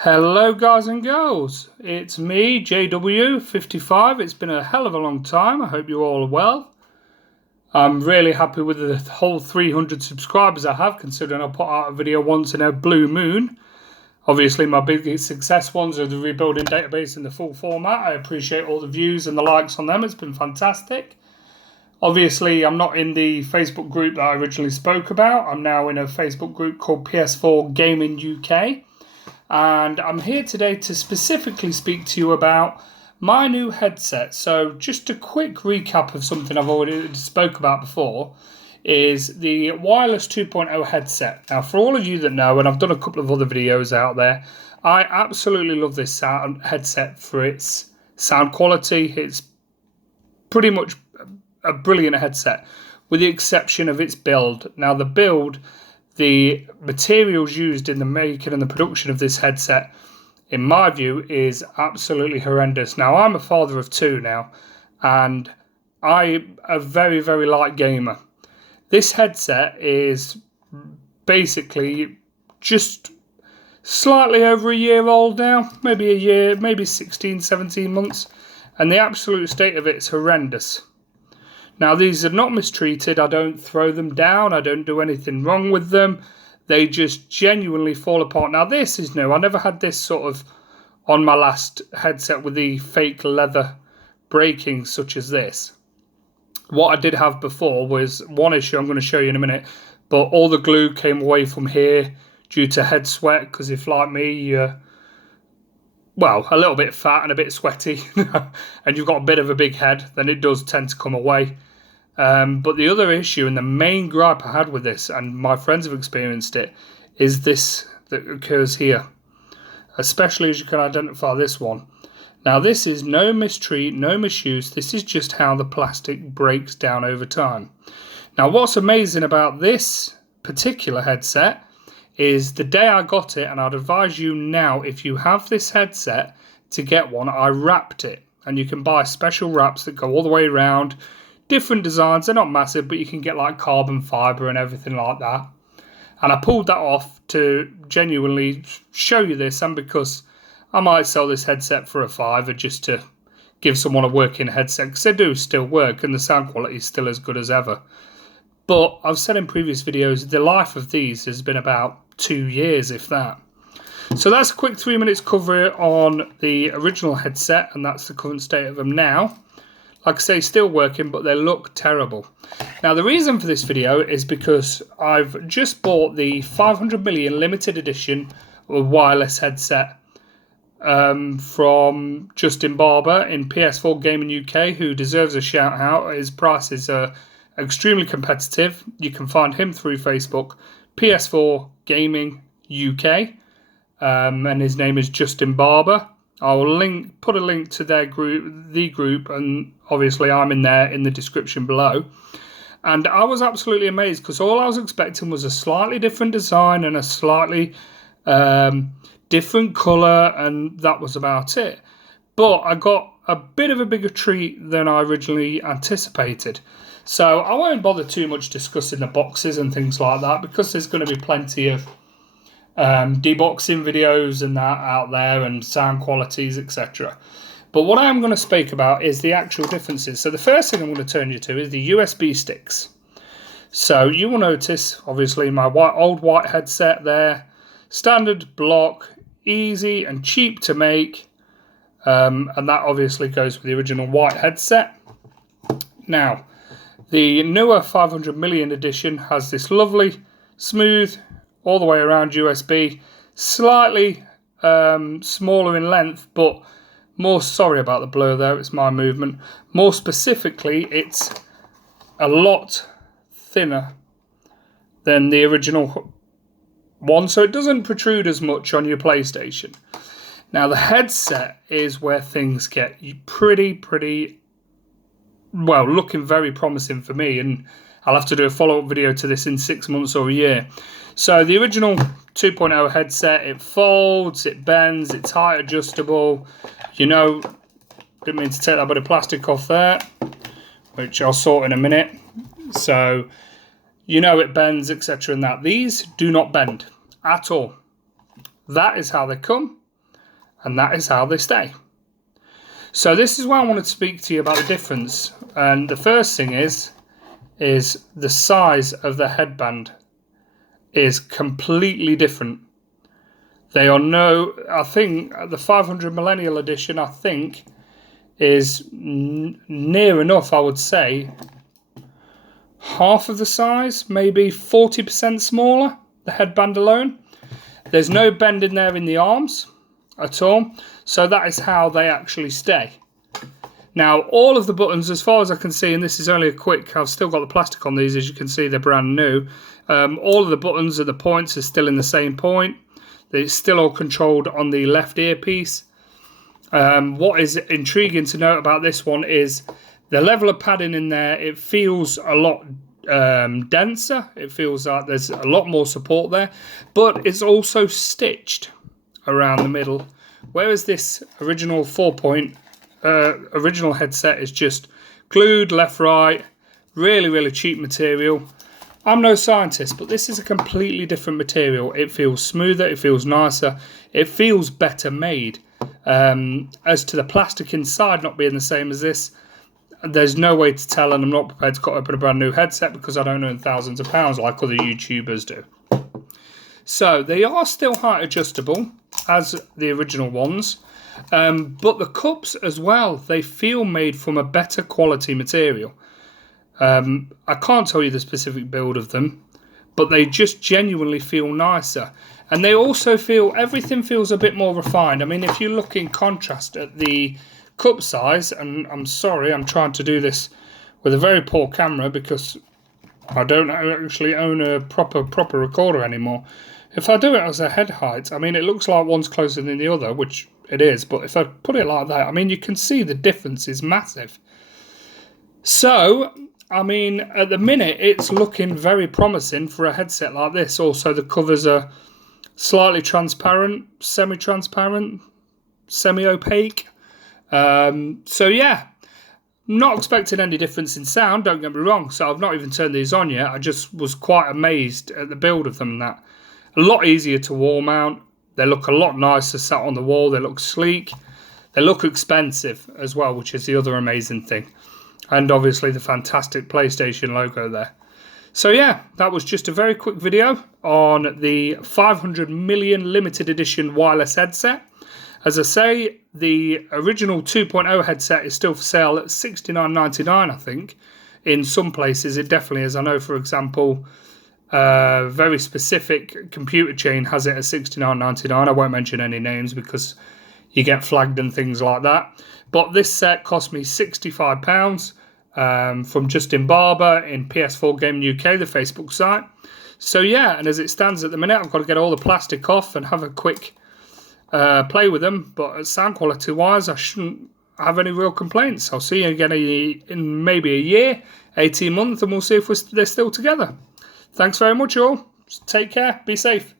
Hello guys and girls, it's me JW55. It's been a hell of a long time. I hope you're all well. I'm really happy with the whole 300 subscribers I have, considering I put out a video once in a blue moon. Obviously my biggest success ones are the rebuilding database in the full format. I appreciate all the views and the likes on them. It's been fantastic. Obviously I'm not in the Facebook group that I originally spoke about. I'm now in a Facebook group called PS4 Gaming UK. And I'm here today to specifically speak to you about my new headset. So just a quick recap of something I've already spoke about before is the wireless 2.0 headset. Now for all of you that know, and I've done a couple of other videos out there, I absolutely love this headset for its sound quality. It's pretty much a brilliant headset with the exception of its build. Now the build, the materials used in the making and the production of this headset, in my view, is absolutely horrendous. Now, I'm a father of two now, and I'm a very, very light gamer. This headset is basically just slightly over a year old now, maybe a year, maybe 16, 17 months, and the absolute state of it is horrendous. Now, these are not mistreated. I don't throw them down. I don't do anything wrong with them. They just genuinely fall apart. Now, this is new. I never had this sort of on my last headset with the fake leather breaking such as this. What I did have before was one issue I'm going to show you in a minute, but all the glue came away from here due to head sweat, because if, like me, you're, well, a little bit fat and a bit sweaty and you've got a bit of a big head, then it does tend to come away. But the other issue and the main gripe I had with this, and my friends have experienced it, is this that occurs here. Especially as you can identify this one. Now this is no mistreat, no misuse, this is just how the plastic breaks down over time. Now what's amazing about this particular headset is the day I got it, and I'd advise you now, if you have this headset, to get one. I wrapped it, and you can buy special wraps that go all the way around, different designs. They're not massive, but you can get like carbon fibre and everything like that. And I pulled that off to genuinely show you this, and because I might sell this headset for a £5 just to give someone a working headset, because they do still work and the sound quality is still as good as ever. But I've said in previous videos, the life of these has been about 2 years, if that. So that's a quick 3 minutes cover on the original headset, and that's the current state of them now. Like I say, still working, but they look terrible. Now the reason for this video is because I've just bought the 500 million limited edition wireless headset from Justin Barber in PS4 Gaming UK, who deserves a shout out. His prices are extremely competitive. You can find him through Facebook, PS4 Gaming UK, and his name is Justin Barber. I will put a link to their group, and obviously I'm in there in the description below. And I was absolutely amazed, because all I was expecting was a slightly different design and a slightly different colour, and that was about it. But I got a bit of a bigger treat than I originally anticipated. So I won't bother too much discussing the boxes and things like that, because there's going to be plenty of deboxing videos and that out there, and sound qualities, etc. But what I am going to speak about is the actual differences. So the first thing I'm going to turn you to is the USB sticks. So you will notice, obviously, my old white headset there, standard block, easy and cheap to make, and that obviously goes with the original white headset. Now, the newer 500 million edition has this lovely, smooth, all the way around USB, slightly smaller in length, but more, sorry about the blur there, it's my movement. More specifically, it's a lot thinner than the original one, so it doesn't protrude as much on your PlayStation. Now the headset is where things get pretty well, looking very promising for me, and I'll have to do a follow-up video to this in 6 months or a year. So the original 2.0 headset, it folds, it bends, it's height adjustable. You know, didn't mean to take that bit of plastic off there, which I'll sort in a minute. So, you know, it bends, etc. and that. These do not bend at all. That is how they come. and that is how they stay. So this is why I wanted to speak to you about the difference. And the first thing is the size of the headband is completely different. They are I think the 500 Millennial Edition, I think, is near enough, I would say, half of the size, maybe 40% smaller, the headband alone. There's no bend in there in the arms at all, so that is how they actually stay. Now, all of the buttons, as far as I can see, and this is only a quick, I've still got the plastic on these, as you can see, they're brand new. All of the buttons and the points are still in the same point. It's still all controlled on the left earpiece. What is intriguing to note about this one is the level of padding in there. It feels a lot denser. It feels like there's a lot more support there, but it's also stitched around the middle, whereas this original 4-point original headset is just glued left, right, really cheap material. I'm no scientist, but this is a completely different material. It feels smoother, it feels nicer, it feels better made. As to the plastic inside not being the same as this, there's no way to tell, and I'm not prepared to cut open a brand new headset because I don't earn thousands of pounds like other YouTubers do. So they are still height adjustable as the original ones, but the cups as well, they feel made from a better quality material. I can't tell you the specific build of them, but they just genuinely feel nicer. And they also feel, everything feels a bit more refined. I mean, if you look in contrast at the cup size, and I'm sorry, I'm trying to do this with a very poor camera because I don't actually own a proper recorder anymore. If I do it as a head height, I mean, it looks like one's closer than the other, which it is. But if I put it like that, I mean, you can see the difference is massive. So, I mean, at the minute, it's looking very promising for a headset like this. Also, the covers are slightly transparent, semi-transparent, semi-opaque. So, yeah, not expecting any difference in sound, don't get me wrong. So, I've not even turned these on yet. I just was quite amazed at the build of them and that. A lot easier to wall mount. They look a lot nicer sat on the wall. They look sleek. They look expensive as well, which is the other amazing thing. And obviously the fantastic PlayStation logo there. So yeah, that was just a very quick video on the 500 million limited edition wireless headset. As I say, the original 2.0 headset is still for sale at $69.99, I think. In some places it definitely is. I know, for example, a very specific computer chain has it at $69.99. I won't mention any names because you get flagged and things like that. But this set cost me £65 from Justin Barber in PS4 Game UK, the Facebook site. So yeah, and as it stands at the minute, I've got to get all the plastic off and have a quick play with them. But sound quality wise, I shouldn't have any real complaints. I'll see you again in maybe a year, 18 months, and we'll see if they're still together. Thanks very much, all. Take care. Be safe.